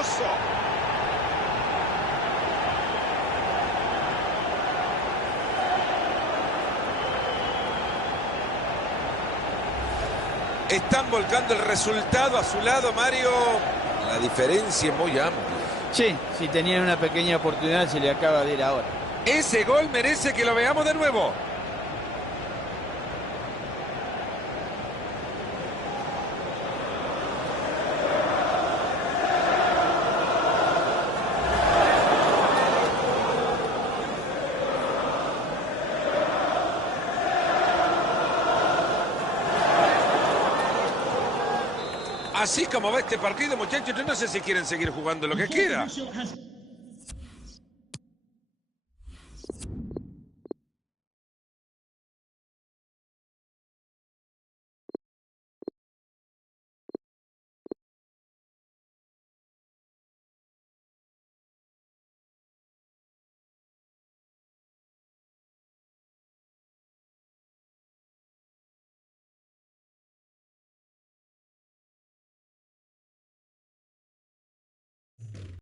peligroso. Están volcando el resultado a su lado, Mario. La diferencia es muy amplia. Sí, si tenían una pequeña oportunidad se le acaba de ir ahora. Ese gol merece que lo veamos de nuevo. Así como va este partido, muchachos, yo no sé si quieren seguir jugando lo que queda.